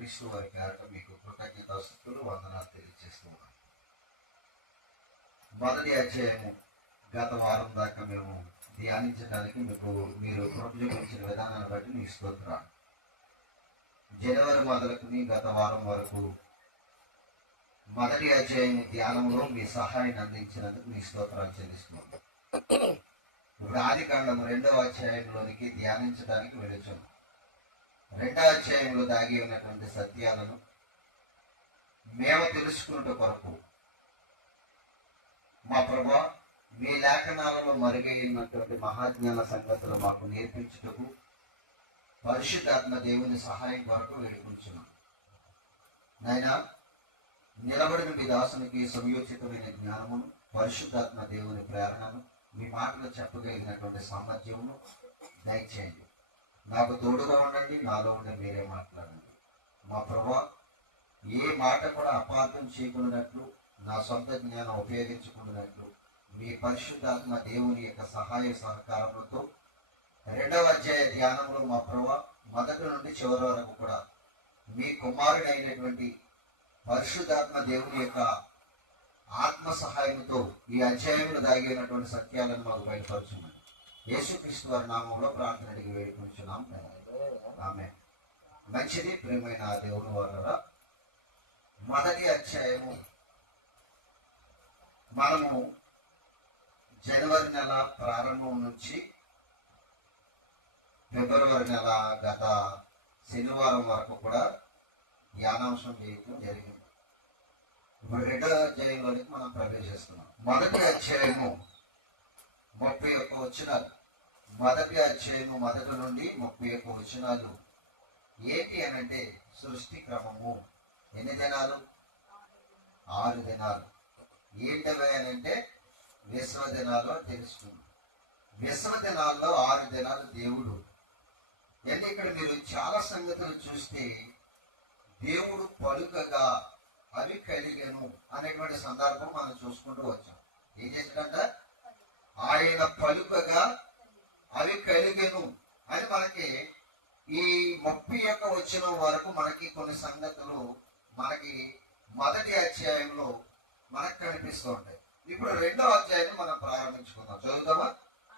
క్రీస్తు వారి పేరట మీకు కృతజ్ఞతాస్తుతులు వందనాలు తెలియజేస్తున్నాను. మొదటి అధ్యాయము గత వారం దాకా మేము ధ్యానించడానికి మీరు కృపజూపించిన విధానాన్ని బట్టి మీకు స్తోత్రాలు. జనవరి మొదలుకుని గత వారం వరకు మొదటి అధ్యాయం ధ్యానంలో మీ సహాయాన్ని అందించినందుకు మీ స్తోత్రాలు చెల్లిస్తున్నాను. ఇప్పుడు ఆది కాండం 2వ అధ్యాయంలోనికి ధ్యానించడానికి వెళుతున్నాం. 2వ అధ్యాయంలో దాగి ఉన్నటువంటి సత్యాలను మేము తెలుసుకున్నట్టు కొరకు మా ప్రభువా మీ లేఖనాలలో మరుగైనటువంటి మహాజ్ఞాన సంగతులు మాకు నేర్పించుటకు పరిశుద్ధాత్మ దేవుని సహాయం కొరకు వేడుకుంటున్నాం. నాయనా, నిలబడిన మీ దాసునికి సంయోచితమైన జ్ఞానమును, పరిశుద్ధాత్మ దేవుని ప్రేరణను, మీ మాటలు చెప్పగలిగినటువంటి సామర్థ్యమును దయచేయండి. నాకు తోడుగా ఉండండి, నాలో ఉండి మీరే మాట్లాడండి. మా ప్రభువా, ఏ మాట కూడా అపార్థం చేయకున్నట్లు, నా సొంత జ్ఞానం ఉపయోగించుకున్నట్లు మీ పరిశుద్ధాత్మ దేవుని యొక్క సహాయ సహకారములతో 2వ అధ్యాయ ధ్యానంలో మా ప్రభువా మొదటి నుండి చివరి వరకు కూడా మీ కుమారుడైనటువంటి పరిశుద్ధాత్మ దేవుని యొక్క ఆత్మ సహాయంతో ఈ అధ్యాయంలో దాగినటువంటి సత్యాలను మాకు బయటపరచున్నాను. యేసుక్రీస్తు వారి నామంలో ప్రార్థన అడిగి వేడుకుంటున్నాం. ఆమేన్. మంచిది. ప్రియమైన దేవుని వారలారా, మొదటి అధ్యాయము మనము జనవరి నెల ప్రారంభం నుంచి ఫిబ్రవరి నెల గత శనివారం వరకు కూడా ధ్యానాంశం చేయడం జరిగింది. ఇప్పుడు 2వ అధ్యాయంలోనికి మనం ప్రవేశిస్తున్నాం. మొదటి అధ్యాయము 31 వచనాలు. మొదటి అధ్యాయము 1 నుండి 31 వచనాలు ఏంటి అనంటే సృష్టి క్రమము. ఎన్ని దినాలు? 6 దినాలు. ఏంటవి అనంటే విశ్వ దినాల్లో తెలుసుకుంది. విశ్వ దినాల్లో 6 దినాలు దేవుడు. ఇక్కడ మీరు చాలా సంగతులు చూస్తే దేవుడు పలుకగా అవి కలిగెను అనేటువంటి సందర్భం మనం చూసుకుంటూ వచ్చాం. ఏం చేసినట్ట? ఆయన పలుకగా అవి కలిగెను అని మనకి ఈ 31 వచనం వరకు మనకి కొన్ని సంగతులు మనకి మొదటి అధ్యాయంలో మనకు కనిపిస్తూ ఉంటాయి. ఇప్పుడు 2వ అధ్యాయం మనం ప్రారంభించుకుందాం. చదువుతామా?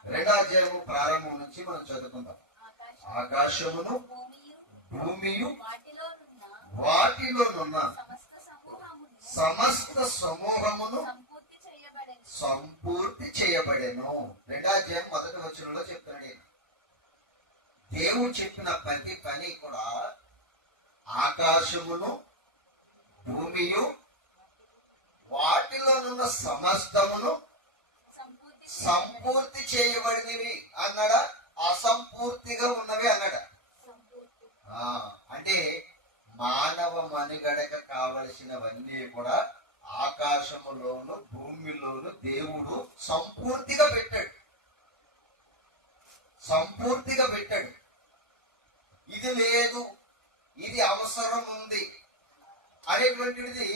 2వ అధ్యాయము ప్రారంభం నుంచి మనం చదువుకుందాం. ఆకాశమును భూమియు వాటిలోనున్న సమస్త సమూహమును సంపూర్తి చేయబడెను. 2వ అధ్యాయం 1వ వచనంలో చెప్తున్నాడు. దేవుడు చెప్పిన ప్రతి పని కూడా ఆకాశమును భూమియు వాటిలోనున్న సమస్తమును సంపూర్తి చేయబడినవి అన్నాడా? అసంపూర్తిగా ఉన్నవి అన్నాడా? అంటే మానవ మనుగడకు కావలసినవన్నీ కూడా ఆకాశములోను భూమిలోను దేవుడు సంపూర్తిగా పెట్టాడు. సంపూర్తిగా పెట్టాడు. ఇది లేదు, ఇది అవసరం ఉంది అనేటువంటిది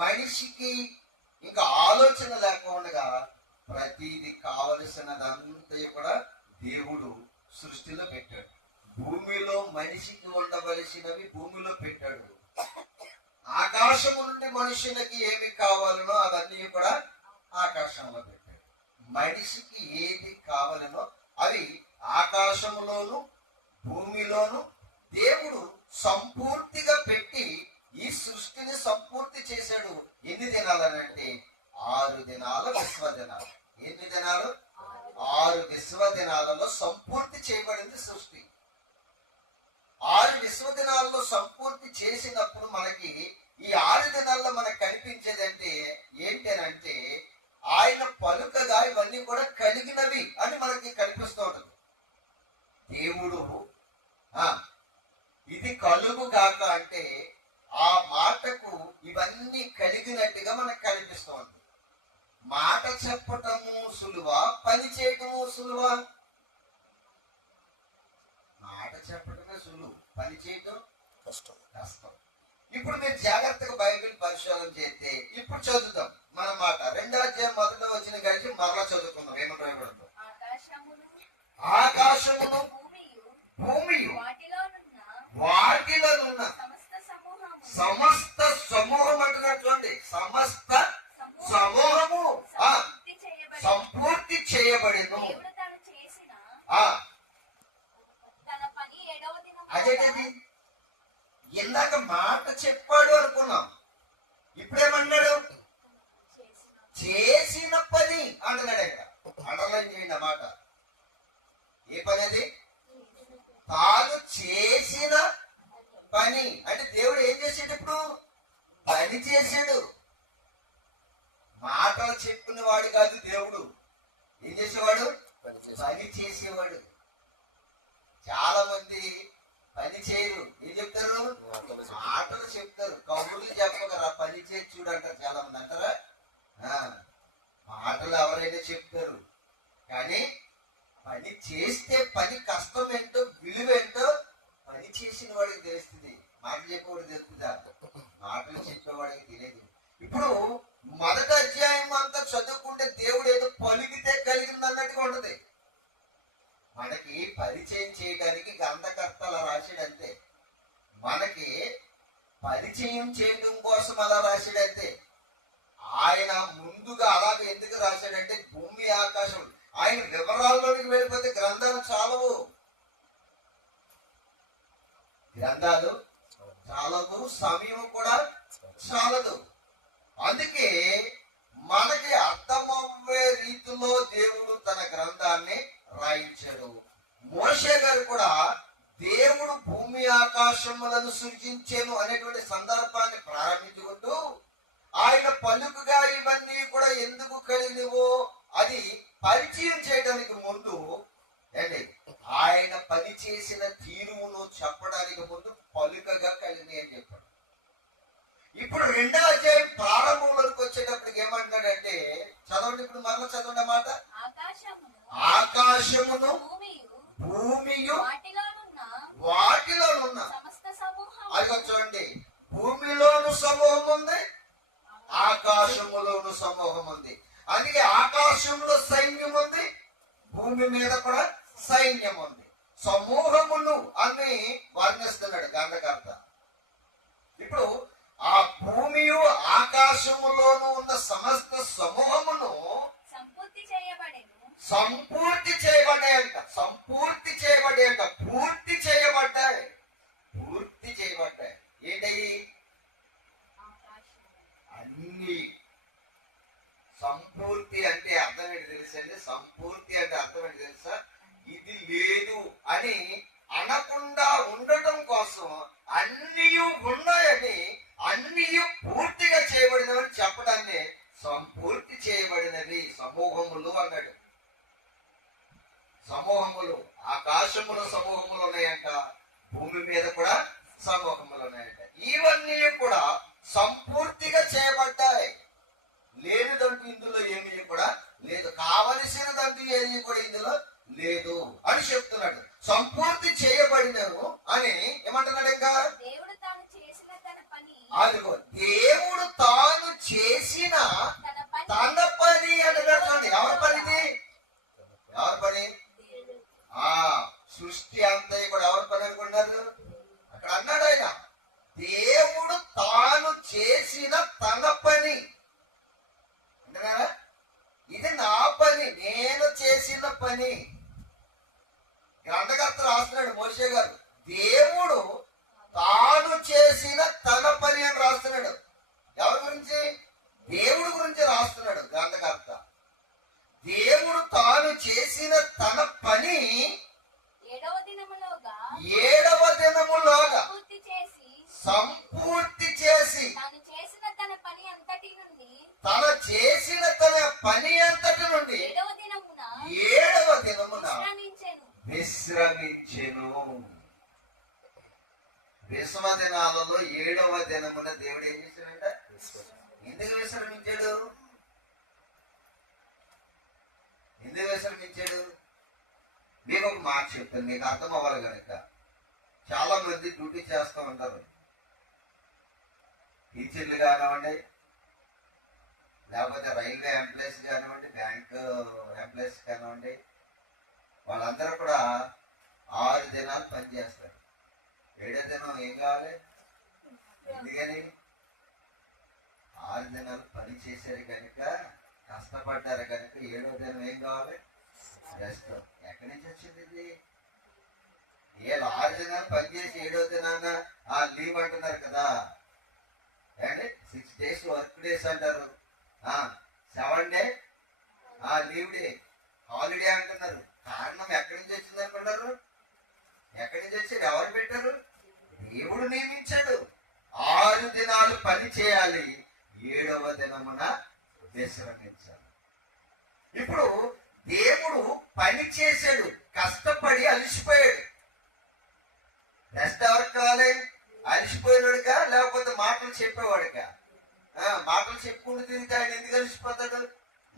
మనిషికి ఇంకా ఆలోచన లేకుండా ప్రతిది కావలసినదంతా కూడా దేవుడు సృష్టిలో పెట్టాడు. భూమిలో మనిషికి ఉండవలసినవి భూమిలో పెట్టాడు. ఆకాశము నుండి మనుషులకి ఏమి కావాలనో అవన్నీ కూడా ఆకాశంలో పెట్టాడు. మనిషికి ఏది కావాలనో అవి ఆకాశములోను భూమిలోను దేవుడు సంపూర్తిగా పెట్టి ఈ సృష్టిని సంపూర్తి చేశాడు. ఎన్ని దినాలనంటే 6 దినాల విశ్వ దినాలు. ఎన్ని దినాలు? 6 విశ్వ దినాలలో సంపూర్తి చేయబడింది సృష్టి. 6 విశ్వ దినాల్లో సంపూర్తి చేసినప్పుడు మనకి ఈ 6 దినాల్లో మనకు కనిపించేదంటే ఏంటనంటే ఆయన పలుకగా ఇవన్నీ కూడా కలిగినవి అని మనకి కనిపిస్తూ ఉంటుంది. దేవుడు ఇది కలుగు కాక అంటే ఆ మాటకు ఇవన్నీ కలిగినట్టుగా మనకు కనిపిస్తూ ఉంటుంది. మాట చెప్పటము సులువా, పని చేయటము సులువా? మాట చెప్పటమే సులువు, పని చేయటం కష్టం. ఇప్పుడు మీరు జాగ్రత్తగా బైబిల్ పరిశోధన చేస్తే ఇప్పుడు చదువుతాం మన మాట. 2వ అధ్యాయం 1వ వచనం కలిసి మరలా చదువుకుందాం. ఏమో రాయబడిందో? ఆకాశమును భూమియు వాటిలోనున్న సమస్త సమూహం అంటున్నాడు చూడండి. సమస్త సమూహము సంపూర్తి చేయబడిను. అదేంటది? ఇందాక మాట చెప్పాడు అనుకున్నాం, ఇప్పుడేమన్నాడు? చేసిన పని అంటున్నాడు. ఇక్కడ అండర్లైన్ చేయండి అన్నమాట. ఏ పని అది? తాను చేసిన పని. అంటే దేవుడు ఏం చేసాడు? ఇప్పుడు పని చేశాడు. మాటలు చెప్పినవాడు కాదు దేవుడు. ఏం చేసేవాడు? పని చేసేవాడు. చాలా మంది పని చేయరు. ఏం చెప్తారు? మాటలు చెప్తారు. కబుర్లు చెప్పగలరా? పని చేసి చూడంటారు చాలా మంది. అంటారా? మాటలు ఎవరైనా చెప్తారు, కానీ పని చేస్తే పని కష్టం ఏంటో విలువ ఏంటో పని చేసిన వాడికి తెలుస్తుంది. మాటలు చెప్పేవాడికి తెలుస్తుందా? మాటలు చెప్పేవాడికి తెలియదు. ఇప్పుడు మొదటి అధ్యాయం అంతా చదువుకుంటే దేవుడు ఏదో పలికితే కలిగింది అన్నట్టుగా ఉంటది. మనకి పరిచయం చేయడానికి గ్రంథకర్త అలా రాశాడంతే. మనకి పరిచయం చేయడం కోసం అలా రాశాడంతే. ఆయన ముందుగా అలాగే ఎందుకు రాశాడంటే భూమి ఆకాశం, ఆయన వివరాల్లోనికి వెళ్ళిపోతే గ్రంథాలు చాలవు. గ్రంథాలు చాలదు, సమయం కూడా చాలదు. అందుకే మనకి అర్థమయ్యే రీతిలో దేవుడు తన గ్రంథాన్ని రాయించాడు. మోషే గారు కూడా దేవుడు భూమి ఆకాశములను సృజించెను అనేటువంటి సందర్భాన్ని ప్రారంభించుకుంటూ ఆయన పలుకుగా ఇవన్నీ కూడా ఎందుకు కలిగినవో అది పరిచయం చేయడానికి ముందు ఏంటి ఆయన పని చేసిన తీరును చెప్పడానికి ముందు పలుకగా కలిగినాయి అని చెప్పాడు. ఇప్పుడు రెండో అధ్యాయం ప్రారంభంలోకి వచ్చేటప్పటికి ఏమంటాడంటే, చదవండి ఇప్పుడు మరలా చదవండి అన్నమాట. ఆకాశమును భూమియు వాటిలోనున్న అది చూడండి. భూమిలోను సమూహం ఉంది, ఆకాశములోను సమూహం ఉంది. అందుకే ఆకాశంలో సైన్యం ఉంది, భూమి మీద కూడా సైన్యం ఉంది. సమూహములు అని వర్ణిస్తున్నాడు గ్రంథకర్త. ఇప్పుడు ఆ భూమియు ఆకాశములోను ఉన్న సమస్త సమూహమును సంపూర్తి చేయబడ్డాయంట. సంపూర్తి చేయబడ్డాయంట. పూర్తి చేయబడ్డాయి. పూర్తి చేయబడ్డాయి. ఏంటవి? అన్ని. సంపూర్తి అంటే అర్థం ఏంటి తెలుసండి? సంపూర్తి అంటే అర్థం ఏంటి తెలుసా? ఇది లేదు అని అనకుండా ఉండటం కోసం అన్నీ ఉన్నాయని, అన్నీ పూర్తిగా చేయబడినవని చెప్పడాన్ని సంపూర్తి చేయబడినది సమూహములు అన్నాడు. సమూహములు, ఆకాశములో సమూహములు ఉన్నాయంట, భూమి మీద కూడా సమూహములు ఉన్నాయంట. ఇవన్నీ కూడా సంపూర్తిగా చేయబడ్డాయి. లేనిదంటూ ఇందులో ఏమీ కూడా లేదు, కావలసినదంటూ ఏమీ కూడా ఇందులో లేదు అని చెప్తున్నాడు. సంపూర్తి చేయబడినను అని ఏమంటున్నాడు? ఇంకా అదిగో దేవుడు తాను చేసిన తన పని అంటున్నాడు. ఎవరి పనిది? ఎవరి పని? సృష్టి అంతా కూడా ఎవరి పని అనుకుంటారు? అక్కడ అన్నాడు ఆయన, దేవుడు తాను చేసిన తన పని అంటున్నారా? ఇది నా పని, నేను చేసిన పని. గ్రంథకర్త రాస్తున్నాడు మోషే గారు, దేవుడు తాను చేసిన తన పని అని రాస్తున్నాడు. ఎవరి గురించి? దేవుడు గురించి రాస్తున్నాడు గ్రంథకర్త. దేవుడు తాను చేసిన తన పని ఏడవ దినములోగా సంపూర్తి చేసి తన చేసిన తన పని అంతటి నుండి ఏడవ దినమున విశ్రమించెను. విశ్వ దినాలలో ఏడవ దినమున దేవుడు ఏం చేశాడంట? ఎందుకు విశ్రమించాడు? ఎందుకు విశ్రమించాడు? మీకు ఒక మాట చెప్తాను, మీకు అర్థం అవ్వాలి కనుక. చాలా మంది డ్యూటీ చేస్తూ ఉంటారు. టీచర్లు కానివ్వండి, లేకపోతే రైల్వే ఎంప్లాయీస్ కానివ్వండి, బ్యాంక్ ఎంప్లాయీస్ కానివ్వండి, వాళ్ళందరూ కూడా 6 దినాలు పనిచేస్తారు. 7వ దినం ఏం కావాలి? ఎందుకని 6 దినాలు పని చేశారు కనుక, కష్టపడ్డారు కనుక 7వ దినం ఏం కావాలి? రెస్ట్. ఎక్కడి నుంచి వచ్చింది ఇది? వీళ్ళు 6 దినాలు పని చేసి 7వ దినాన లీవ్ అంటున్నారు కదా అండి. 6 days వర్క్ డేస్ అంటారు, 7 డే లీవ్ డే, హాలిడే అంటున్నారు. కారణం ఎక్కడి నుంచి వచ్చింది అనుకుంటారు? ఎక్కడి నుంచి వచ్చాడు? ఎవరు పెట్టారు? దేవుడు నియమించాడు. 6 దినాలు పని చేయాలి, 7వ దినమున విశ్రమించాలి. ఇప్పుడు దేవుడు పని చేశాడు, కష్టపడి అలసిపోయాడు. రెస్ట్ ఎవరికి కావాలి? అలసిపోయినాడుగా, లేకపోతే మాటలు చెప్పేవాడుగా? మాటలు చెప్పుకుంటూ తిరిగితే ఆయన ఎందుకు అలసిపోతాడు?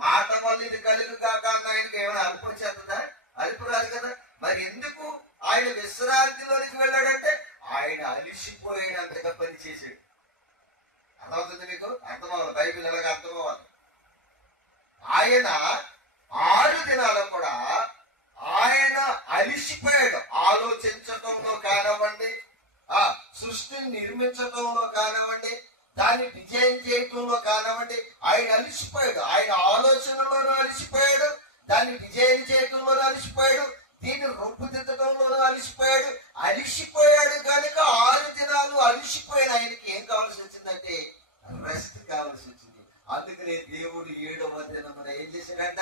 మాట వల్ల ఇది కలుగు కాక ఆయనకి ఏమైనా అలుపు వచ్చేస్తుందా? అలుపు రాదు కదా. మరి ఎందుకు ఆయన విశ్రాంతిలోనికి వెళ్ళాడంటే ఆయన అలిసిపోయినంతగా పని చేశాడు. అర్థమవుతుంది మీకు? అర్థమవ్వాలి, బైబిల్ ఎలాగ అర్థమవ్వాలి. ఆయన 6 దినాలు కూడా ఆయన అలిసిపోయాడు. ఆలోచించటంలో కానివ్వండి, సృష్టిని నిర్మించటంలో కానివ్వండి, దాన్ని డిజైన్ చేయటంలో కానివ్వండి, ఆయన అలిసిపోయాడు. ఆయన ఆలోచనలోనూ అలిసిపోయాడు, దాన్ని డిజైన్ చేయటంలోనూ అలిసిపోయాడు, దీన్ని రూపుదిద్దడంలోనూ అలిసిపోయాడు. అలిసిపోయాడు కనుక 6 దినాలు అలిసిపోయిన ఆయనకి ఏం కావాల్సి వచ్చిందంటే రెస్ట్ కావాల్సి వచ్చింది. అందుకనే దేవుడు 7వ దినమున ఏం చేశాడంట?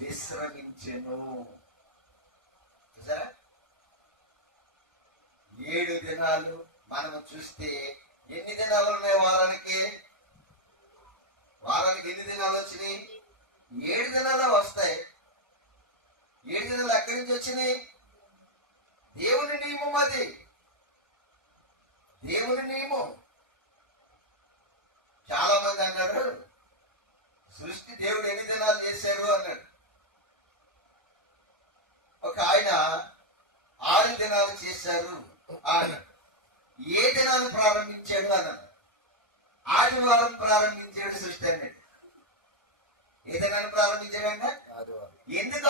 విశ్రమించెను. చూసారా? 7 దినాలు మనం చూస్తే ఎన్ని దినాలు ఉన్నాయి వారానికి? వారానికి ఎన్ని దినాలు వచ్చినాయి? 7 దినాలు వస్తాయి. 7 దినాలు ఎక్కడి నుంచి వచ్చినాయి? దేవుని నియమం. అది దేవుని నియమం. చాలా మంది అన్నారు సృష్టి దేవుడు ఎన్ని దినాలు చేశారు అన్నాడు. ఒక ఆయన 6 దినాలు చేశారు అన్నాడు. ఏ దినాలు ప్రారంభించాడు అన్నాడు. ఆదివారం ప్రారంభించాడు సృష్టి అన్నాడు. ఏ దినాన్ని ప్రారంభించాడంటే? ఎందుకు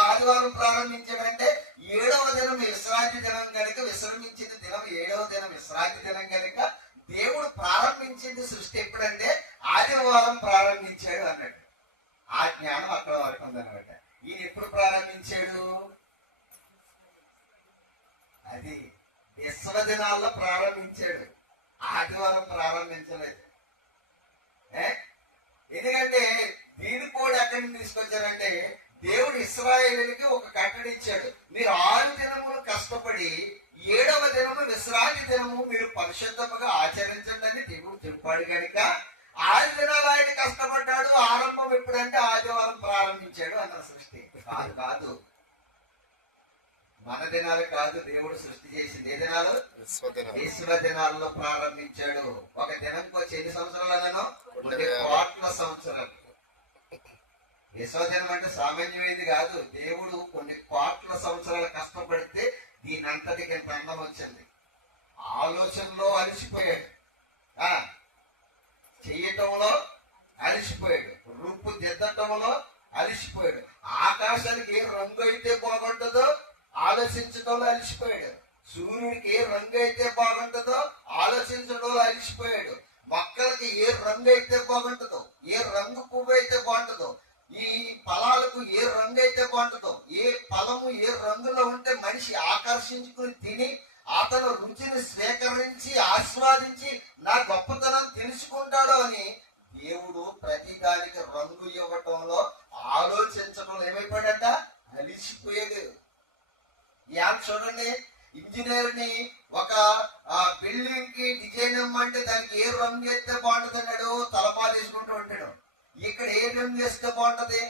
ఆదివారం ప్రారంభించాడంటే 7వ దినం విశ్రాంతి దినం కనుక, విశ్రమించిన దినం 7వ దినం విశ్రాంతి దినం కనుక దేవుడు ప్రారంభించింది సృష్టి ఎప్పుడంటే ఆదివారం ప్రారంభించాడు అన్నాడు. ఆ జ్ఞానం అక్కడ వరకు ఉందన్నమాట. ఈయన ఎప్పుడు ప్రారంభించాడు? అది విశ్వదినాల్లో ప్రారంభించాడు, ఆదివారం ప్రారంభించలేదు. ఎందుకంటే దీని కూడా ఎక్కడి నుంచి తీసుకొచ్చారంటే దేవుడు ఇశ్రాయేలుకి ఒక కట్టడి ఇచ్చాడు. మీరు 6 దినములు కష్టపడి 7వ దినము విశ్రాంతి దినము మీరు పరిశుద్ధముగా ఆచరించండి అని దేవుడు చెప్పాడు కనుక 6 దినాలు ఆయన కష్టపడ్డాడు. ఆరంభం ఎప్పుడంటే ఆదివారం ప్రారంభించాడు అన్న సృష్టి. కాదు మన దినాలు కాదు, దేవుడు సృష్టి చేసింది ఏ దినాలు? విశ్వ దినాల్లో ప్రారంభించాడు. ఒక దినంకి వచ్చి ఎన్ని సంవత్సరాలు అన్నాను? 1 కోట్ల సంవత్సరాలు. విశ్వదినం అంటే సామాన్యమైనది కాదు. దేవుడు కొన్ని కోట్ల సంవత్సరాలు కష్టపడితే దీని అంతటికి ఎంత అందం వచ్చింది. ఆలోచనలో అలసిపోయాడు, చెయ్యటంలో అలసిపోయాడు, రూపుదిద్దటంలో అలసిపోయాడు. ఆకాశానికి ఏ రంగు అయితే బాగుంటుందో ఆలోచించడంలో అలసిపోయాడు. సూర్యుడికి ఏ రంగు అయితే బాగుంటుందో ఆలోచించడంలో అలసిపోయాడు. మొక్కలకి ఏ రంగు అయితే బాగుంటుందో, ఏ రంగు పువ్వు అయితే బాగుంటుందో, ఈ ఫలాలకు ఏ రంగు అయితే బాగుంటుందో, ఏ ఫలము ఏ రంగులో ఉంటే మనిషి ఆకర్షించుకుని తిని అతను రుచిని స్వీకరించి ఆస్వాదించి నా గొప్పతనం తెలుసుకుంటాడో అని దేవుడు ప్రతి దానికి రంగు ఇవ్వటంలో ఆలోచించడంలో ఏమైపోయాడంట? అలిసిపోయాడు. చూడండి, ఇంజనీర్ ని ఒక బిల్డింగ్ కి డిజైన్ ఇమ్మంటే దానికి ఏ రంగు వేస్తే బాగుంటుంది అన్నాడు, తలపాలు వేసుకుంటూ ఉంటాడు. ఇక్కడ ఏ రంగు వేస్తే బాగుంటది,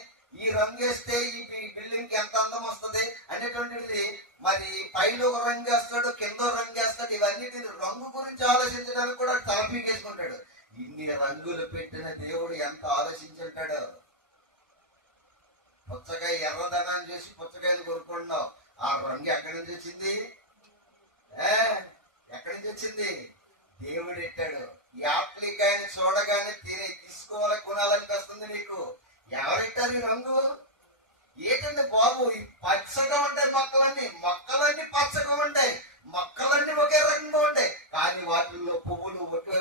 ఈ రంగు వేస్తే ఈ బిల్డింగ్ కి ఎంత అందం వస్తుంది అనేటువంటిది. మరి పైన ఒక రంగు వేస్తాడు, కింద రంగు వేస్తాడు. ఇవన్నీ రంగు గురించి ఆలోచించడానికి కూడా తలపీకేసుకుంటాడు. ఇన్ని రంగులు పెట్టిన దేవుడు ఎంత ఆలోచించుంటాడు. పుచ్చకాయ ఎర్రదనాన్ని చూసి పుచ్చకాయలు కొనుక్కున్నావు, ఆ రంగు ఎక్కడి నుంచి వచ్చింది? ఎక్కడి నుంచి వచ్చింది? దేవుడు ఎట్టాడు. ఈ ఆప్లికాయని చూడగానే తీసుకోవాలి, కొనాలనిపిస్తుంది నీకు. ఎవరెట్టారు ఈ రంగు? ఏంటంటే బాబు, ఈ పచ్చగా ఉంటాయి మొక్కలన్నీ పచ్చగా ఉంటాయి, మొక్కలన్నీ ఒకే రకంగా ఉంటాయి, కానీ వాటిల్లో పువ్వులు ఒకే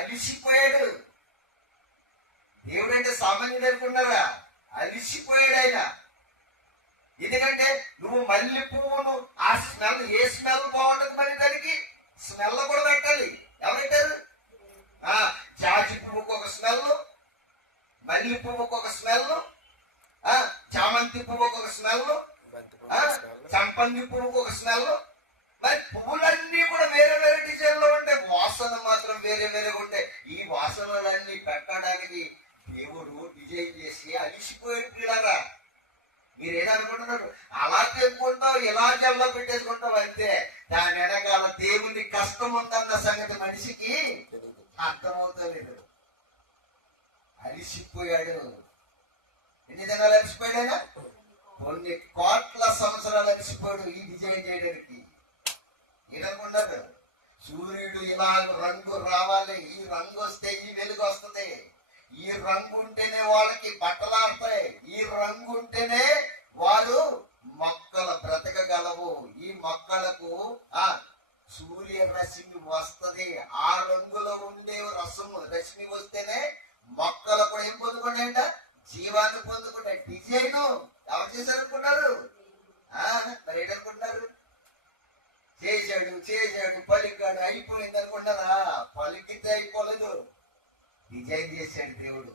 అలిసిపోయాడు. దేవుడు అంటే సామాన్యుడు అనుకున్నారా? అలిసిపోయాడు ఆయన. ఎందుకంటే నువ్వు మల్లె పువ్వును ఆ స్మెల్, ఏ స్మెల్ బాగుంటుంది మరి దానికి స్మెల్ కూడా పెట్టాలి. ఎవరంటారు? జాజి పువ్వుకు ఒక స్మెల్, మల్లె పువ్వుకు ఒక స్మెల్, చామంతి పువ్వుకు ఒక స్మెల్, సంపంగి పువ్వుకు ఒక స్మెల్. మరి పువ్వులన్నీ కూడా వేరే వేరే డిజైన్ లో ఉంటాయి, వాసన మాత్రం వేరే వేరేగా ఉంటాయి. ఈ వాసనలన్నీ పెట్టడానికి దేవుడు డిజైన్ చేసి అలిసిపోయాడు. పిల్లరా, మీరేదనుకుంటున్నారు? అలా తెప్పుకుంటావు, ఇలా జల్లో పెట్టేసుకుంటావు అంతే. దాని వెనకాల దేవుని కష్టం ఉందన్న సంగతి మనిషికి అర్థమవుతలేదు. అలిసిపోయాడు. ఎన్ని దినాలు అలిసిపోయాడైనా? కొన్ని కోట్ల సంవత్సరాలు అలిసిపోయాడు ఈ డిజైన్ చేయడానికి. ఏదనుకున్నారు? సూర్యుడు ఇలా రంగు రావాలి, ఈ రంగు వస్తే ఈ వెలుగు వస్తుంది, ఈ రంగు ఉంటేనే వాళ్ళకి బట్టలు ఆడతాయి, ఈ రంగు ఉంటేనే వారు మొక్కలు బ్రతకగలవు, ఈ మొక్కలకు సూర్య రశ్మి వస్తుంది, ఆ రంగులో ఉండే రశ్మి వస్తేనే మొక్కలు కూడా ఏం పొందుకుంటాయంట? జీవాన్ని పొందుకుంటాయి. డిజైన్ ఎవరు చేశారనుకున్నారు? మరి ఏంటనుకుంటున్నారు? చేశాడు పలికాడు అయిపోయింది అనుకుంటారా? పలికితే అయిపోలేదు, డిజైన్ చేశాడు దేవుడు.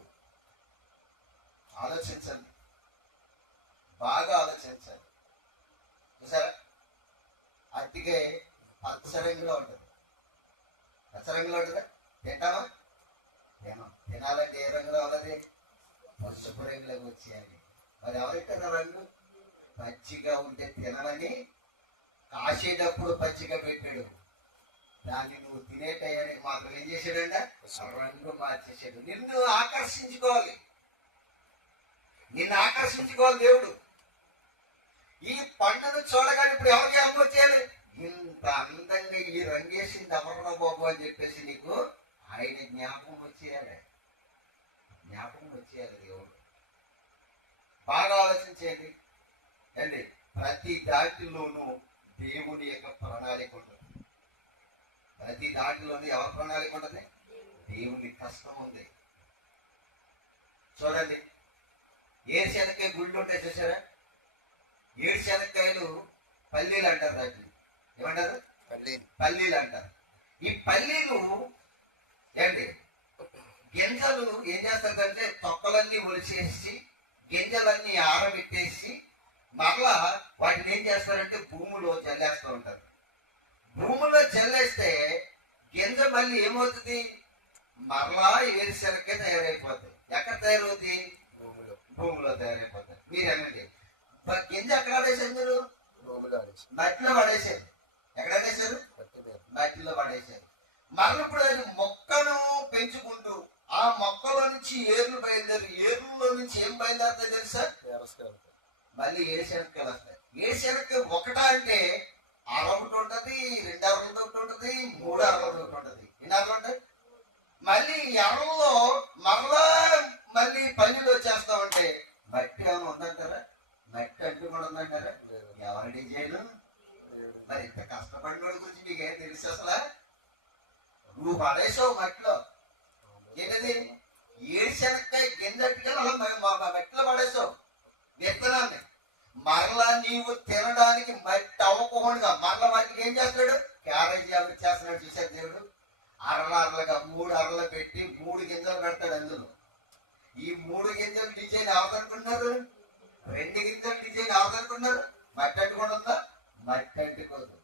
ఆలోచించండి, బాగా ఆలోచించాలి. చూసారా, అట్టికే పచ్చరంగులో ఉంటుంది. పచ్చరంగులో ఉంటుందా? తింటామా? తినాలంటే ఏ రంగులో ఉన్నది? పసుపు రంగులోకి వచ్చేయాలి. మరి ఎవరికన్నా రంగు పచ్చిగా ఉంటే తినమని కాసేటప్పుడు పచ్చిగా పెట్టాడు, దాన్ని నువ్వు తినే టయానికి మాత్రం ఏం చేశాడంట? రంగు మార్చేసాడు. నిన్ను ఆకర్షించుకోవాలి, దేవుడు. ఈ పండును చూడగానే ఇప్పుడు ఎవరు జ్ఞాపకం వచ్చేయాలి? ఇంత అందంగా ఈ రంగేసింది ఎవర్రా బాబు అని చెప్పేసి నీకు ఆయన జ్ఞాపకం వచ్చేయాలి దేవుడు. బాగా ఆలోచించేయండి అండి. ప్రతి దాటిలోనూ దేవుని యొక్క ప్రణాళిక ఉంటుంది. ప్రతి దాటిలోనూ ఎవరి ప్రణాళిక ఉంటుంది? దేవుని కష్టం ఉంది. చూడండి, ఏడు శనక్కాయ గుళ్ళు ఉంటాయి చూసారా? 7 శనక్కాయలు పల్లీలు అంటారు. వాటిని ఏమంటారు? పల్లీలు అంటారు. ఈ పల్లీలు ఏంటి, గింజలు ఏం చేస్తారంటే తొక్కలన్నీ ఒలిచేసి గింజలన్నీ ఆరబెట్టేసి మరలా వాటిని ఏం చేస్తారంటే భూమిలో జల్లేస్తూ ఉంటారు. భూమిలో జల్లేస్తే గింజ మళ్ళీ ఏమవుతుంది? మరలా వేరుశనగకాయ తయారైపోతుంది. ఎక్కడ తయారవుతుంది? భూమిలో తయారైపోతుంది. మీరేనండి, గింజ ఎక్కడ పడేసారు? మీరు మట్టిలో పడేశారు. ఎక్కడ పడేశారు? మట్టిలో పడేశారు. మరల ఇప్పుడు అది మొక్కను పెంచుకుంటూ ఆ మొక్కలో నుంచి ఏర్లు బయలుదేరి, ఏర్లలో నుంచి ఏం బయలుదేరుతాయి తెలుసా? మళ్ళీ 7 శనక్కాయలు వస్తాయి. 7 శనక్కాయ ఒకట అంటే అరొకటి ఉంటుంది, 2 అరలు ఒకటి ఉంటుంది, 3 అరలు ఒకటి ఉంటుంది. ఎన్ని అరలు ఉంటాయి? మళ్ళీ ఎరల్లో మళ్ళీ పల్లీలు వచ్చేస్తా ఉంటే మట్టి ఏమైనా ఉందంటారా? మట్టి అంటూ కూడా ఉందంటారా? ఎవరి డిజైన్? మరి ఇంత కష్టపడినోడి గురించి నీకేం తెలుసు అసలు? నువ్వు పడేసావు మట్టిలో. ఏంటది? 7 శనక్కాయ గింజట్టుగా అలా మట్టిలో పడేసావు విత్తనాన్ని. మరలా నీవు తినడానికి మట్టి అవ్వకుండా మరలా వాటికి ఏం చేస్తాడు? క్యారేజీ అవి చేస్తున్నాడు. చూసాడు దేవుడు? అరలుగా 3 అరలు పెట్టి 3 గింజలు పెడతాడు. అందులో ఈ 3 గింజలు డిజైన్ ఎవరనుకున్నారు? 2 గింజలు డిజైన్ ఎవరనుకున్నారు? మట్టి అంటుకుంటుందా? మట్టి అంటుకోదు.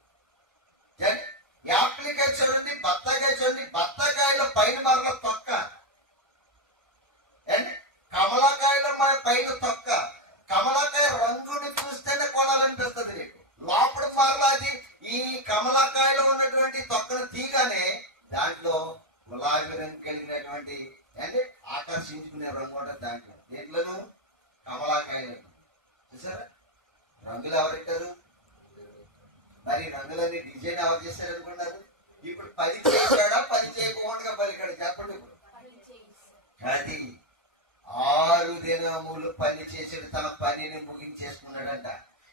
యాప్లికాయ చూడండి, బత్తాకాయ చూడండి. బత్తాకాయలో పైన మరల తొక్క, కమలాకాయలో పైన తొక్క. కమలాకాయ రంగుని చూస్తేనే కొనాలనిపిస్తుంది నీకు. లోపల మరలా అది ఈ కమలాకాయలో ఉన్నటువంటి తొక్కను తీగానే దాంట్లో గులాబీ రంగు కలిగినటువంటి ఆకర్షించుకునే రంగు ఉంటుంది దాంట్లో. దేంట్లోనూ కమలాకాయలు. చూసారా? రంగులు ఎవరెట్టారు? మరి రంగులన్నీ డిజైన్ ఎవరు చేశారు అనుకున్నారు? ఇప్పుడు 10 చేశాడా, 10 చేయకుండా పలికాడు? చెప్పండి. ఇప్పుడు అది 6 దినములు పని చేసాడు, తన పనిని ముగించేసుకున్నాడంట.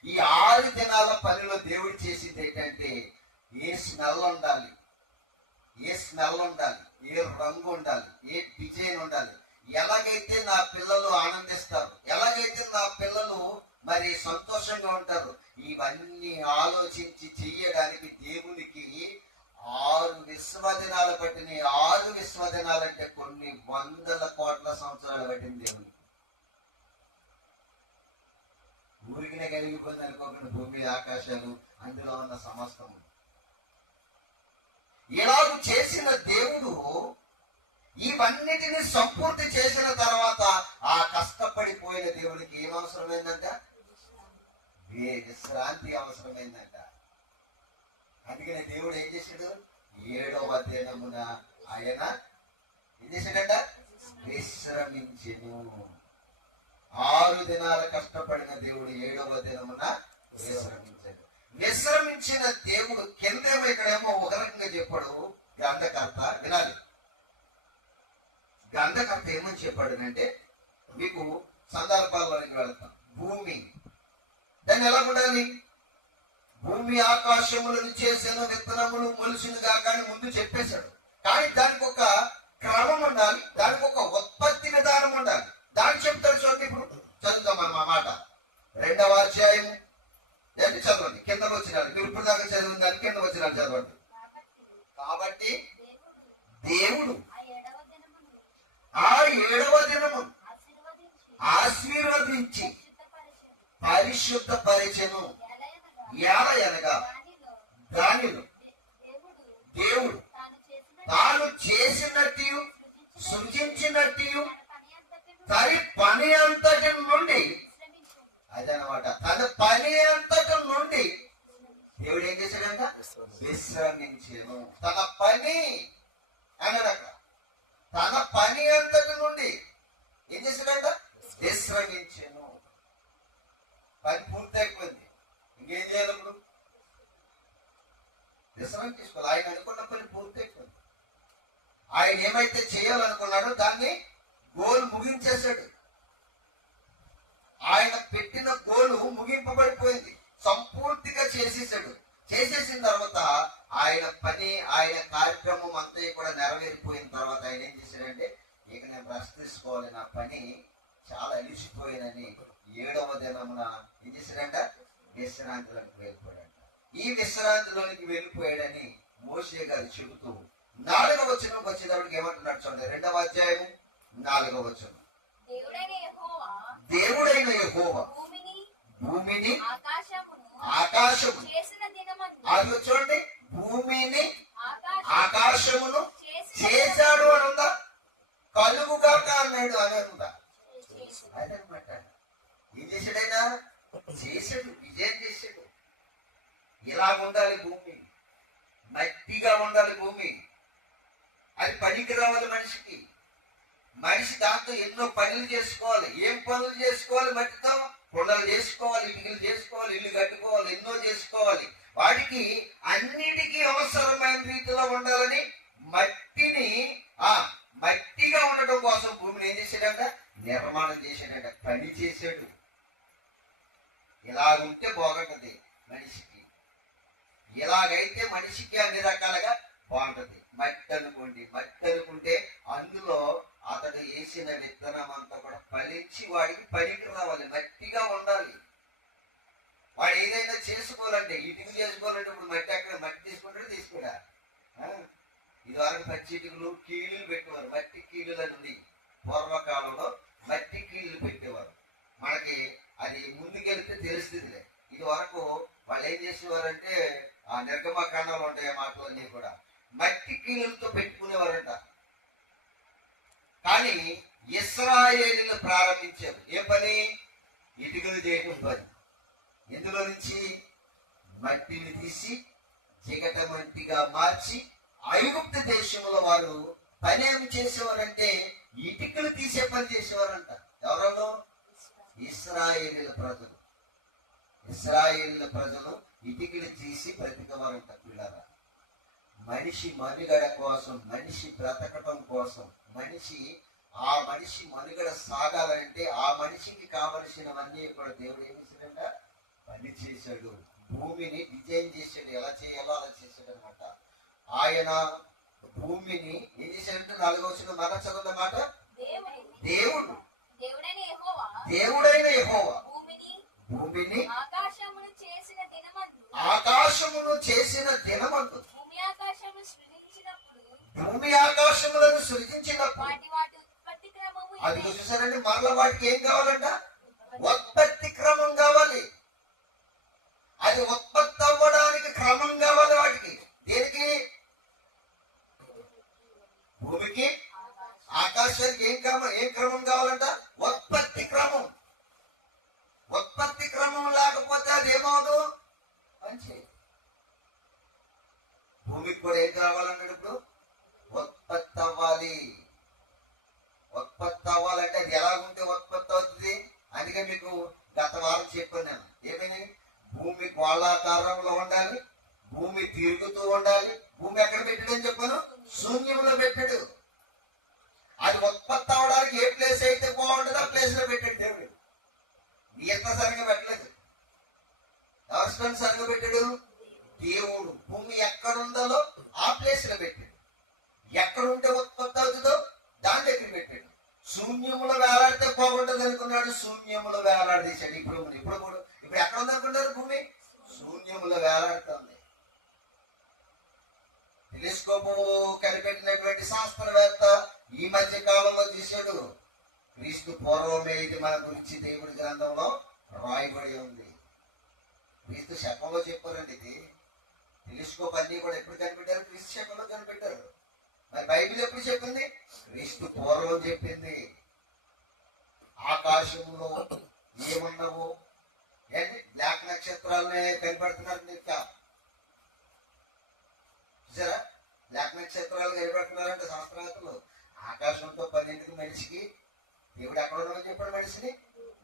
ఈ 6 దినాల పనిలో దేవుడు చేసింది ఏంటంటే ఏ స్మెల్ ఉండాలి, ఏ రంగు ఉండాలి, ఏ డిజైన్ ఉండాలి, ఎలాగైతే నా పిల్లలు ఆనందిస్తారు, ఎలాగైతే నా పిల్లలు మరి సంతోషంగా ఉంటారు, ఇవన్నీ ఆలోచించి చెయ్యడానికి దేవునికి 6 విశ్వదినాలు పట్టిన. 6 విశ్వదినాలంటే కొన్ని వందల కోట్ల సంవత్సరాలు పట్టింది దేవునికి. ఊరికినే కలిగిపోయింది అనుకోకుండా భూమి ఆకాశాలు అందులో ఉన్న సమస్తము. ఇలాగ చేసిన దేవుడు ఇవన్నిటిని సంపూర్తి చేసిన తర్వాత ఆ కష్టపడిపోయిన దేవుడికి ఏం అవసరమైందంట? విశ్రాంతి అవసరమైందంట. అందుకనే దేవుడు ఏం చేశాడు? 7వ దినమున ఆయన ఏం చేశాడంట? విశ్రమించెను. 6 దినాలు కష్టపడిన దేవుడు 7వ దినమున విశ్రమించాడు. విశ్రమించిన దేవుడు కిందేమో ఇక్కడేమో ఒక రకంగా చెప్పాడు గ్రంథకర్త. వినాలి, గ్రంథకర్త ఏమని చెప్పాడు అంటే, మీకు సందర్భాల్లోనికి వెళ్తాం. భూమి దాన్ని ఎలా ఉండాలి? భూమి ఆకాశములను చేసిన విత్తనములు మొలుసును కాక అని ముందు చెప్పేశాడు. కానీ దానికి ఒక క్రమం ఉండాలి, దానికి ఒక ఉత్పత్తి విధానం ఉండాలి. దాన్ని చెప్తాడు. చూడండి, ఇప్పుడు చదువుతాం మనం ఆ మాట. 2వ అధ్యాయము ఏంటి చదవండి. కింద వచ్చినాడు, మీరు ఇప్పుడు దాకా చదివిన దాన్ని కింద వచ్చినాడు చదవండి. కాబట్టి దేవుడు ఆ 7వ దినము ఆశీర్వదించి పరిశుద్ధపరిచెను. ఎలాగనగా దానిలో దేవుడు తాను చేసినట్టు సృజించినట్టు తన పని అంతటి నుండి, అదనమాట, తన పని అంతటి నుండి దేవుడు ఏం చేశాడంట? విశ్రమించెను. తన పని అనడక తన పని అంతటి నుండి ఏం చేశాడంట? విశ్రమించెను. పని పూర్తయిపోయింది, ఇంకేం చేయాలి? ఇప్పుడు విశ్రాంతి తీసుకోవాలి. ఆయన అనుకున్న పని పూర్తయిపోయింది. ఆయన ఏమైతే చేయాలనుకున్నాడో దాన్ని గోల్ ముగించేశాడు. ఆయన పెట్టిన గోలు ముగింపబడిపోయింది, సంపూర్తిగా చేసేసాడు. చేసేసిన తర్వాత ఆయన పని, ఆయన కార్యక్రమం అంతా కూడా నెరవేరిపోయిన తర్వాత ఆయన ఏం చేశాడంటే, ఇక నేను రెస్ట్ తీసుకోవాలి, నా పని చాలా అలిసిపోయానని 7వ దినమున ఏం చేశాడంట? విశ్రాంతిలోకి వెళ్ళిపోయాడంట. ఈ విశ్రాంతిలోనికి వెళ్ళిపోయాడని మోషే గారు చెబుతూ 4వ వచనంకి వచ్చేటప్పటికి ఏమంటున్నాడు చూడండి. 2వ అధ్యాయము 4వ వచనం. దేవుడైన యెహోవా భూమిని ఆకాశము అది చూడండి, భూమిని ఆకాశమును చేశాడు అని ఉందా? కలుగుగాక అన్నాడు అని ఉందా? అదనమాట. ఏం చేశాడైనా? చేశాడు, విజయం చేశాడు. ఇలా ఉండాలి భూమి, మట్టిగా ఉండాలి భూమి. అది పనికి రావాలి మనిషికి. మనిషి దాంతో ఎన్నో పనులు చేసుకోవాలి. ఏం పనులు చేసుకోవాలి? మట్టితో కొండలు చేసుకోవాలి, ఇటుకలు చేసుకోవాలి, ఇల్లు కట్టుకోవాలి, ఎన్నో చేసుకోవాలి. వాటికి అన్నిటికీ అవసరమైన రీతిలో ఉండాలని మట్టిని మట్టిగా ఉండటం కోసం భూమిని ఏం చేశాడంట? నిర్మాణం చేశాడంట, పని చేశాడు. ఇలాగుంటే బాగుంటది మనిషికి. ఇలాగైతే మనిషికి అన్ని రకాలుగా బాగుంటది. మట్టి అనుకోండి, మట్టి అనుకుంటే అందులో అతడు వేసిన విత్తనం అంతా కూడా ఫలించి వాడికి పనికి రావాలి, మట్టిగా ఉండాలి. వాడు ఏదైనా చేసుకోవాలంటే, ఇటుకు చేసుకోవాలంటే ఇప్పుడు మట్టి అక్కడ మట్టి తీసుకుంటా ఇది వరకు పచ్చి ఇటుకలు కీళ్ళు పెట్టేవారు. మట్టి కీళ్ళు అని ఉంది. పూర్వకాలంలో మట్టి కీళ్ళు పెట్టేవారు. మనకి అది ముందుకెళ్తే తెలుస్తుందిలే. ఇది వరకు వాళ్ళు ఏం చేసేవారంటే, ఆ నిర్గమకాండాలు ఉంటాయి ఆ మాటలన్నీ కూడా మట్టి కీళ్ళతో పెట్టుకునేవారంట. కానీ ఇశ్రాయేలీయులు ప్రారంభించారు ఏ పని? ఇటుకలు చేయటం పని. ఇందులో నుంచి మట్టిని తీసి జిగట మట్టిగా మార్చి ఐగుప్తు దేశంలో వారు పని ఏమి చేసేవారంటే ఇటుకలు తీసే పని చేసేవారంట. ఎవరో? ఇశ్రాయేలీయుల ప్రజలు. ఇశ్రాయేలీయుల ప్రజలు ఇటుకలు తీసి బ్రతికేవారంట. పిల్లరా, మనిషి మనుగడ కోసం, మనిషి బ్రతకటం కోసం, ఆ మనిషి మనుగడ సాగాలంటే ఆ మనిషికి కావలసినవన్నీ కూడా దేవుడు ఏం చేశాడంట? పని చేశాడు. భూమిని డిజైన్ చేశాడు, ఎలా చేయాలో అలా చేశాడు అనమాట. ఆయన భూమిని ఏం చేశాడంటే 4వ వచనం మన చదువున్న మాట, దేవుడు దేవుడైన యెహోవా భూమిని ఆకాశమును చేసిన దినమందు భూమి ఆకాశములను సృజించినప్పుడు అది చూసారండి. మరల వాటికి ఏం కావాలంట? ఉత్పత్తి క్రమం కావాలి. అది ఉత్పత్తి అవ్వడానికి క్రమం కావాలి వాటికి. దేనికి? భూమికి ఆకాశానికి ఏం క్రమం కావాలంట? ఉత్పత్తి క్రమం. ఉత్పత్తి క్రమం లేకపోతే అది ఏమవుదు? మంచి భూమికి కూడా ఏం కావాలన్నాడు? ఇప్పుడు ఉత్పత్తి అవ్వాలి. ఉత్పత్తి అవ్వాలంటే అది ఎలాగుంటే ఉత్పత్తి అవుతుంది? అందుకే మీకు గత వారం చెప్పాను నేను. ఏమని? భూమి గోళాకారంలో ఉండాలి, భూమి తిరుగుతూ ఉండాలి. భూమి ఎక్కడ పెట్టాడని చెప్పాను? శూన్యంలో పెట్టాడు. అది ఉత్పత్తి అవడానికి ఏ ప్లేస్ అయితే బాగుంటుందో ఆ ప్లేస్ లో పెట్టాడు దేవుడు. ఈత సరిగా పెట్టలేదు. ఎవరు సరిగా పెట్టాడు? దేవుడు. భూమి ఎక్కడుందో ఆ ప్లేస్ లో పెట్టాడు. ఎక్కడుంటే ఉత్పత్తి అవుతుందో దాని దగ్గర పెట్టాడు. శూన్యములో వేలాడితే బాగుంటుంది అనుకున్నాడు, శూన్యములో వేలాడదీశాడు. ఇప్పుడు ఎక్కడ ఉంది అనుకున్నారు? భూమి శూన్యములో వేలాడుతుంది. టెలిస్కోప్ కనిపెట్టినటువంటి శాస్త్రవేత్త ఈ మధ్య కాలంలో తీశాడు. క్రీస్తు పూర్వమే ఇది మన గురించి దేవుడి గ్రంథంలో రాయబడి ఉంది. క్రీస్తు శకంలో చెప్పారండి. ఇది టెలిస్కోప్ అన్ని కూడా ఎప్పుడు కనిపెట్టారు? క్రీస్తు శకంలో కనిపెట్టారు. మరి బైబిల్ ఎప్పుడు చెప్పింది? క్రీస్తు పూర్వం చెప్పింది. ఆకాశంలో ఏమున్నావు ఏంటి? బ్లాక్ నక్షత్రాలనే కనిపెడుతున్నారు. చూసారా? బ్లాక్ నక్షత్రాలు కనిపెడుతున్నారంటే శాస్త్రవేత్తలు. ఆకాశంతో 12 మనిషికి దేవుడు ఎక్కడ ఉన్నామని చెప్పాడు? మనిషిని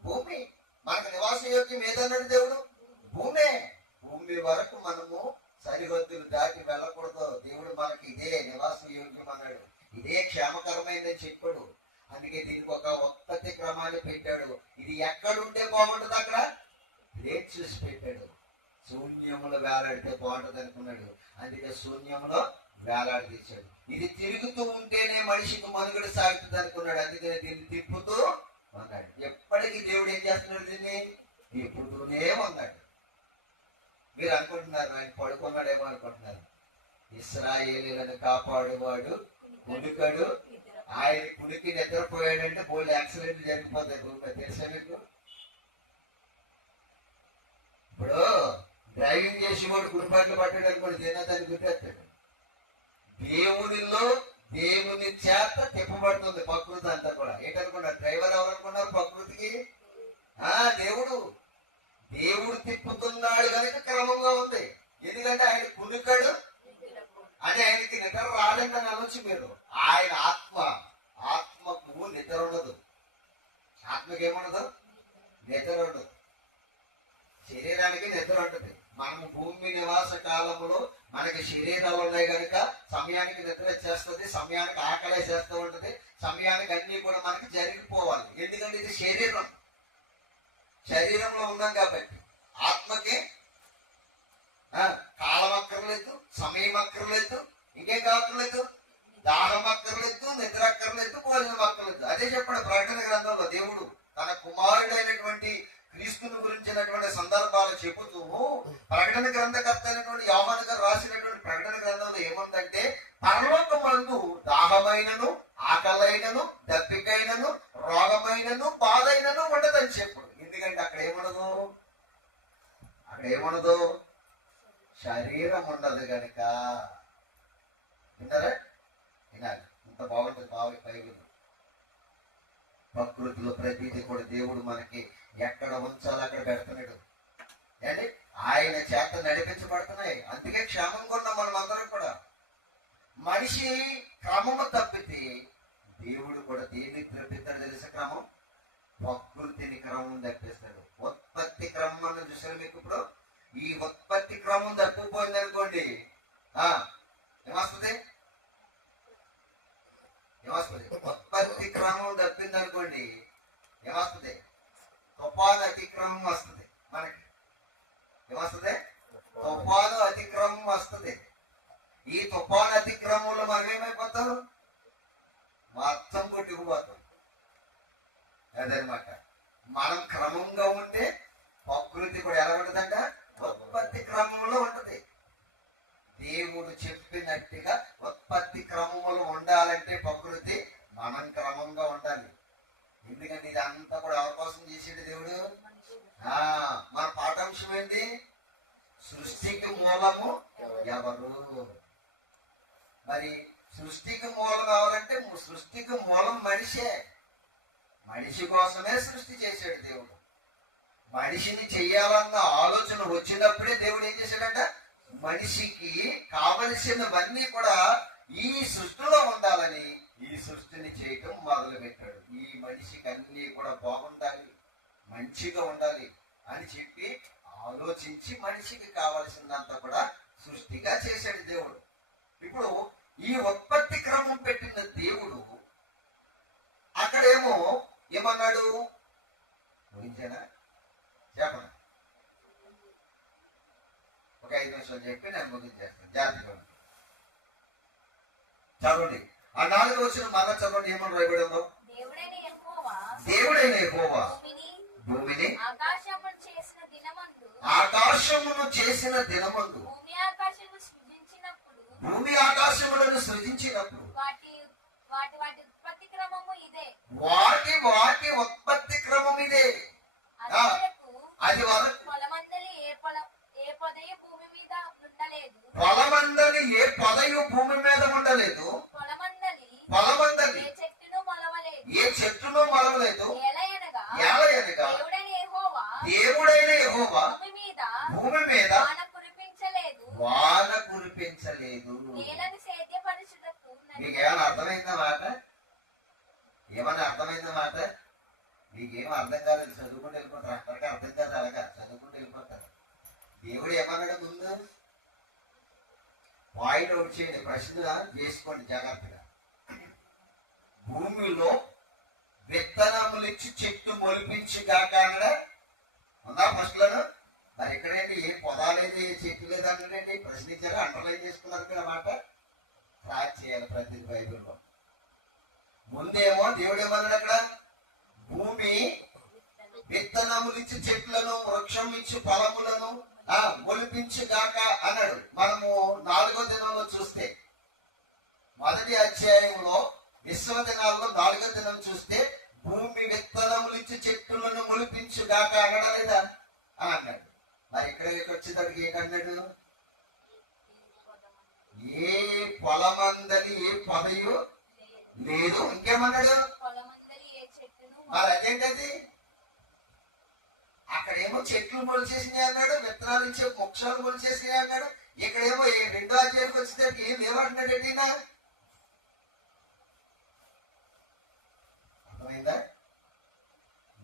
భూమి. మనకు నివాస యోగ్యం ఏదన్నాడు దేవుడు? భూమే. భూమి వరకు మనము సరిహద్దులు దాటి వెళ్ళకూడదు. దేవుడు మనకి ఇదే నివాస యోగ్యం అన్నాడు. ఇదే క్షేమకరమైందని చెప్పాడు. అందుకే దీనికి ఒక ఉత్పత్తి క్రమాన్ని పెట్టాడు. ఇది ఎక్కడుంటే బాగుంటుంది అక్కడ ప్లేస్ చూసి పెట్టాడు. శూన్యములో వేలాడితే బాగుంటుంది అనుకున్నాడు. అందుకే శూన్యములో వేలాడదీశాడు. ఇది తిరుగుతూ ఉంటేనే మనిషికి మనుగడ సాగుతుంది అనుకున్నాడు. అందుకనే దీన్ని తిప్పుతూ ఉన్నాడు. ఎప్పటికీ దేవుడు ఏం చేస్తున్నాడు? దీన్ని తిప్పుతూనే ఉన్నాడు. మీరు అనుకుంటున్నారు ఆయన పడుకున్నాడేమో అనుకుంటున్నారు. ఇశ్రాయేలీయులను కాపాడేవాడు కునుకడు. ఆయన కునికి నిద్రపోయాడంటే బోల్డ్ యాక్సిడెంట్లు జరిగిపోతాయి. తెలుసా మీకు? ఇప్పుడు డ్రైవింగ్ చేసేవాడు కుడిపాట్లు పట్టాడు అనుకోండి, దేని గుర్తెత్తాడు. దేవుని చేత తిప్పబడుతుంది ప్రకృతి అంతా కూడా. ఏంటనుకున్నారు? డ్రైవర్ ఎవరనుకున్నారు? ప్రకృతికి దేవుడు తిప్పుతున్నాడు కనుక క్రమంగా ఉంది. ఎందుకంటే ఆయన కునుకడు అని ఆయనకి నిద్ర రాదండి అని అనొచ్చు మీరు. ఆయన ఆత్మకు నిద్ర ఉండదు. ఆత్మకి ఏముండదు? నిద్ర ఉండదు. శరీరానికి నిద్ర ఉంటుంది. మనము భూమి నివాస కాలంలో మనకి శరీరాలు ఉన్నాయి కనుక సమయానికి నిద్ర చేస్తుంది, సమయానికి ఆకలి చేస్తూ ఉంటుంది, సమయానికి అన్ని కూడా మనకి జరిగిపోవాలి. ఎందుకంటే ఇది శరీరంలో ఉన్నాం కాబట్టి. ఆత్మకి కాలం అక్కర్లేదు, సమయం అక్కర్లేదు, ఇంకేం కావట్లేదు, దాహం అక్కర్లేదు, నిద్ర అక్కర్లేదు, భోజనం అక్కర్లేదు. అదే చెప్పాడు ప్రకటన గ్రంథంలో దేవుడు తన కుమారుడైనటువంటి క్రీస్తుని గురించినటువంటి సందర్భాలు చెబుతూ ప్రకటన గ్రంథకర్త అయినటువంటి యోహాను గారు రాసినటువంటి ప్రకటన గ్రంథంలో ఏముందంటే, పరలోకమందు దాహమైనను, ఆకలైనను, దప్పికైనను, రోగమైనను, బాధైనను ఉండదని చెప్పాడు. ఎందుకంటే అక్కడ ఏముండదు? శరీరం ఉండదు కనుక. విన్నారా? వినాలి. ఇంత బాగుంటుంది బైబిల్. ప్రకృతిలో ప్రతిదీ కూడా దేవుడు మనకి ఎక్కడ ఉంచాలో అక్కడ పెడుతున్నాడు. ఏంటి? ఆయన చేత నడిపించబడుతున్నాయి. అందుకే క్షేమంగా ఉన్నాం మనం అందరం కూడా. మనిషి క్రమము తప్పితే దేవుడు కూడా దేన్ని తప్పిస్తాడు తెలిసే క్రమం? ప్రకృతిని క్రమం తప్పిస్తాడు. ఉత్పత్తి క్రమం అని చూసారు మీకు. ఇప్పుడు ఈ ఉత్పత్తి క్రమం తప్పిపోయింది అనుకోండి, ఏమొస్తుంది? ఉత్పత్తి క్రమం తప్పింది అనుకోండి, ఏమొస్తుంది? తుఫాను అతిక్రమం వస్తుంది. మనకి ఏమొస్తుంది? తుఫాను అతిక్రమం వస్తుంది. ఈ తుఫాను అతిక్రమంలో మనం ఏమైపోతాం? మొత్తం కొట్టుకుపోతాం. అదనమాట. మనం క్రమంగా ఉంటే ప్రకృతి కూడా ఎలా ఉంటుందంట? ఉత్పత్తి క్రమంలో ఉంటది. దేవుడు చెప్పినట్టుగా ఉత్పత్తి క్రమంలో ఉండాలంటే ప్రకృతి మనం క్రమంగా ఉండాలి. ఎందుకంటే ఇదంతా కూడా ఎవరి కోసం చేసేది దేవుడు? మన పాఠాంశం ఏంటి? సృష్టికి మూలము ఎవరు? మరి సృష్టికి మూలం ఎవరంటే సృష్టికి మూలం మనిషే. మనిషి కోసమే సృష్టి చేశాడు దేవుడు. మనిషిని చెయ్యాలన్న ఆలోచన వచ్చినప్పుడే దేవుడు ఏం చేశాడంట? మనిషికి కావలసినవన్నీ కూడా ఈ సృష్టిలో ఉండాలని ఈ సృష్టిని చేయటం మొదలు పెట్టాడు. ఈ మనిషికి అన్ని కూడా బాగుండాలి, మంచిగా ఉండాలి అని చెప్పి ఆలోచించి మనిషికి కావలసిందంతా కూడా సృష్టిగా చేశాడు దేవుడు. ఇప్పుడు ఈ ఉత్పత్తి క్రమం పెట్టిన దేవుడు అక్కడేమో ఏమన్నాడు? ఊహించానా? చెప్పండి. ఒక 5 నిమిషాలు చెప్పి నేను ముగించేస్తాను. జాగ్రత్తగా చదవండి. ఆ 4వ వచనం మళ్ళా చదవండి. ఏమని రాయబడి ఉందో? దేవుడైన యెహోవా భూమిని ఆకాశమును చేసిన దినమందు భూమి ఆకాశములను సృజించినప్పుడు వాటి ఉత్పత్తి క్రమం ఇదే. అది వరకు పొలమందలి ఏ పొదయు భూమి మీద ఉండలేదు. పొలమందలి ఏ చెట్టును మొలవలేదు. ఏలయనగా దేవుడైన యెహోవా భూమి మీద వాన కురిపించలేదు. మీకేమైనా అర్థమైందా మాట? ఏమన్నా అర్థమైందా మాట? మీకేం అర్థం కాలేదు. చదువుకుంటూ వెళ్ళిపోతారు. అక్కడికి అర్థం కాదు. అలాగా చదువుకుంటూ వెళ్ళిపోతారు. దేవుడు ఏమన్నాడు? ముందు పాయింట్ అవుట్ చేయండి. ప్రశ్న చేసుకోండి జాగ్రత్తగా. భూమిలో విత్తనములిచ్చి చెట్టు మొలిపించి గాక అన్నాడా? ఉందా ప్రశ్నలను? మరి ఎక్కడేంటి? ఏ పొదా లేదు, ఏ చెట్టు లేదు అంటే ప్రశ్నించారా? అండర్లైన్ చేసుకున్నారు కదా మాట. ట్రాక్ చేయాలి ప్రతి బైబిల్లో. ముందేమో దేవుడు ఏమన్నాడు అక్కడ? భూమి విత్తనములిచ్చి చెట్లను, వృక్షం ఇచ్చి ఫలములను మొలిపించి గాక అన్నాడు. మనము 4వ దినంలో చూస్తే, మొదటి అధ్యాయంలో విశ్వ దినాల్లో 4వ దినం చూస్తే భూమి విత్తనములిచ్చి చెట్టులను మొలిపించు గాక అన్నాడా లేదా అని అన్నాడు. మరి ఇక్కడ వచ్చేటప్పటికి ఏంటన్నాడు? ఏ పొలమందలి ఏ పొదయు లేదు. ఇంకేమన్నాడు? మరి అదేంటది? అక్కడేమో చెట్లు మొలిచేసినాయి అన్నాడు, విత్తనాలు ఇచ్చే మొక్షాలు మొలిచేసినాయి అన్నాడు. ఇక్కడేమో 2వ అధ్యాయానికి వచ్చేసరికి ఏం లేవంటున్నాడు. ఏంటినా అర్థమైందా?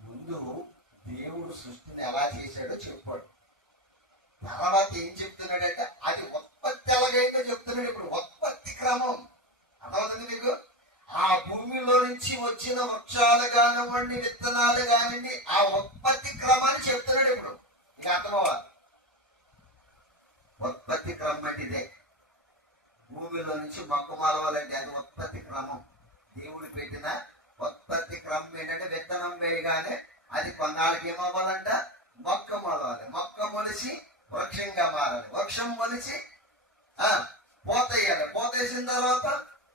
ముందు దేవుడు సృష్టిని ఎలా చేశాడో చెప్పాడు. తర్వాత ఏం చెప్తున్నాడంటే అది ఉత్పత్తి ఎలాగైతే చెప్తున్నాడు. ఇప్పుడు ఉత్పత్తి క్రమం అర్థమవుతుంది మీకు? ఆ భూమిలో నుంచి వచ్చిన వృక్షాలు కానివ్వండి, విత్తనాలు కానివ్వండి, ఆ ఉత్పత్తి క్రమాన్ని చెప్తున్నాడు. ఇప్పుడు ఇక అర్థమవ్వాలి. ఉత్పత్తి క్రమం అంటే ఇదే. భూమిలో నుంచి మొక్క మొలవాలంటే అది ఉత్పత్తి క్రమం. దేవుడు పెట్టిన ఉత్పత్తి క్రమం ఏంటంటే విత్తనం వేయగానే అది కొన్నాళ్ళకి ఏమవ్వాలంట? మొక్క మొలవాలి. మొక్క మొలిచి వృక్షంగా మారాలి. వృక్షం మొలిచి పోతయ్యాలి. పోతేసిన తర్వాత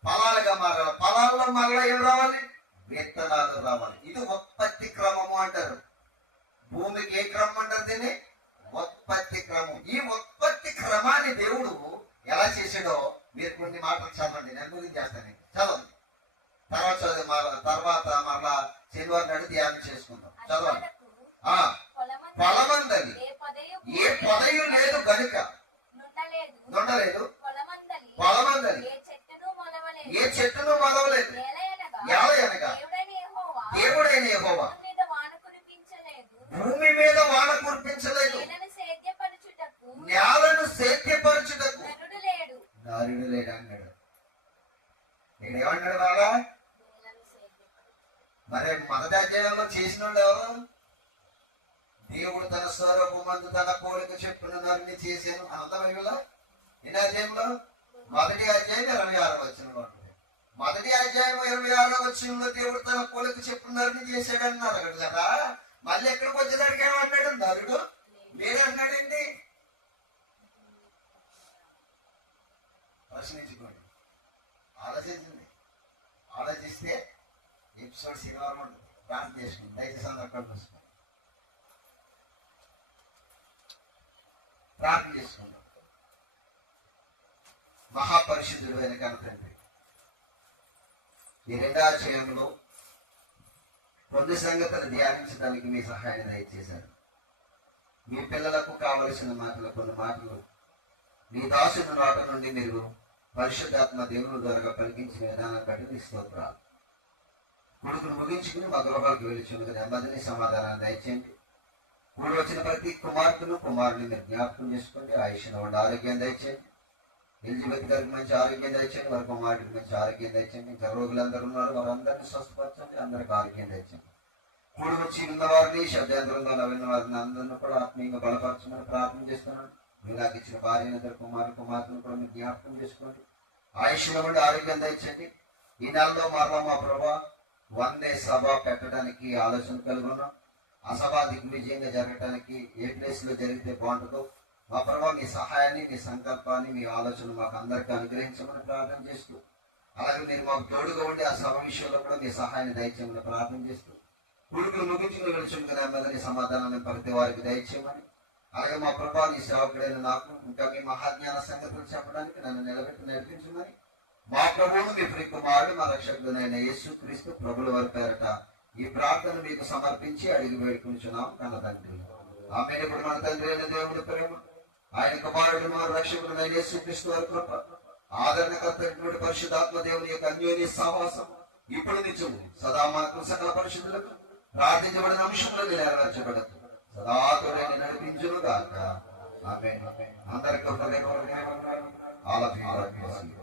ఫలాలుగా మారాలి. ఫలాల్లో మళ్ళీ ఏం రావాలి? విత్తనాలు రావాలి. ఇది ఉత్పత్తి క్రమము అంటారు. భూమికి ఏ క్రమం అంటారు? దీన్ని ఉత్పత్తి క్రమం. ఈ ఉత్పత్తి క్రమాన్ని దేవుడు ఎలా చేసాడో మీరు కొన్ని మాటలు చదవండి. నేను గురించి చేస్తాను. చదవండి. తర్వాత మరలా శనివారం నాడు ధ్యానం చేసుకుందాం. చదవండి. పొలమందలి ఏ పొదయు లేదు గనుక నుండలేదు. పొలమందలి ఏ చెట్టును మొలవలేదు. ఏలయనగా దేవుడైన యెహోవా భూమి మీద వాన కురిపించలేదు. నేలను సేద్యపరచుటకు నరుడు లేడు అన్నాడు. ఇక్కడ ఏమన్నాడు బాగా? మరి మొదటి అధ్యాయంలో చేసిన వాళ్ళు ఎవరు? దేవుడు తన స్వరూపమందు తన పోలిక చెప్పున నరుని చేశాను అన్నదా బైబిల్లో? ఈ అధ్యాయంలో మొదటి అధ్యాయం 26వ వచనంలో ఉంటుంది. మొదటి అధ్యాయం 26వ వచనంలో దేవుడు తన పోలిక చెప్పున్నారని చేశాడని అడగడు కదా. మళ్ళీ ఎక్కడికి వచ్చేదానికి ఏమంటాడు? నరుడు లేదంటున్నాడండి. ప్రశ్నించుకోండి, ఆలోచించండి. ఆలోచిస్తే ఎపిసోడ్ శనివారం ఉంటుంది. ప్రార్థన చేసుకోండి, దయచేసి అందరూ కళ్ళు మూసుకోండి, ప్రార్థన చేసుకుందాం. మహాపరిశుద్ధుడు అయిన కన్న తండ్రి, ఈ 2వ అధ్యాయంలో కొన్ని సంగతులు ధ్యానించడానికి మీ సహాయాన్ని దయచేశారు. మీ పిల్లలకు కావలసిన మాటలు, కొన్ని మాటలు మీ దాసుని నోట నుండి మీరు పరిశుద్ధాత్మ దేవుని ద్వారా పలికించిన విధానం బట్టి మీ స్తోత్రాలు. కొడుకును ముగించుకుని మా గృహాలకు వెళ్ళిచున్నది నెమ్మదిని సమాధానాన్ని దయచేయండి. కూడి వచ్చిన ప్రతి కుమార్తెను కుమారుని మీరు జ్ఞాపకం చేసుకోండి. ఆయుష్ను ఉండి ఆరోగ్యం దయచేయండి. ఎలిజబెత్ గారికి మంచి ఆరోగ్యం దయచేయండి. వారి కుమారుడికి మంచి ఆరోగ్యం దయచేయండి. ఇంకా రోగులందరూ ఉన్నారు, వారందరినీ స్వస్థపరచండి. అందరికి ఆరోగ్యం దయచేయండి. కూడి వచ్చి ఉన్న వారిని, శబ్దాంతరంగా నవ్విన వారిని అందరినీ కూడా ఆత్మీయంగా బలపరచమని ప్రార్థన చేస్తున్నాను. మీరు నాకు ఇచ్చిన భార్య, ఇద్దరు కుమార్తెను కూడా మీరు జ్ఞాపకం చేసుకోండి. ఆయుష్ను ఉండి ఆరోగ్యం దయచేయండి. ఈ నెలలో మరలా మా ప్రభా వందే సభ పెట్టడానికి ఆలోచన కలిగి ఉన్నాం. ఆ సభ దిగ్విజయంగా జరగడానికి ఏ ప్లేస్ లో జరిగితే బాగుంటుందో మా ప్రభావ మీ సహాయాన్ని, మీ సంకల్పాన్ని, మీ ఆలోచన మాకు అందరికీ అనుగ్రహించమని ప్రార్థన చేస్తూ, అలాగే మీరు మాకు తోడుగా ఉండి ఆ సభ విషయంలో కూడా మీ సహాయాన్ని దయచేయమని ప్రార్థన చేస్తూ, కొడుకులు ముగించుకుని వెలుచుకునే మీదని సమాధానాన్ని ప్రతి వారికి దయచేయమని, అలాగే మా ప్రభావ నీ సేవకుడైన నాకు ఇంకా మీ మహాజ్ఞాన సంగతులు చెప్పడానికి నన్ను నిలబెట్టి నడిపించమని, మా ప్రభువును మీ ప్రియ కుమారుడు మా రక్షకుడైన యేసుక్రీస్తు ప్రభుల వారి పేరట ఈ ప్రార్థన మీకు సమర్పించి అడిగి వేడుకుంటున్నాం కన్న తండ్రి. ఆమె ఇప్పుడు మన తండ్రి అయిన దేవుని ప్రేమ, ఆయన కుమారుడు మన రక్షకుడైన యేసుక్రీస్తు వారి కృప, ఆదరణకర్త పరిశుద్ధాత్మ దేవుని యొక్క అన్యోన్య సహవాసం ఇప్పుడు నిజము సదా మనకు సకల పరిశుద్ధులకు ప్రార్థించబడిన అంశంలో నెరవేర్చబడదు. సదా తోడని నడిపించును గాక. ఆమేన్. అందరికీ హృదయపూర్వక ఆలపించాలి.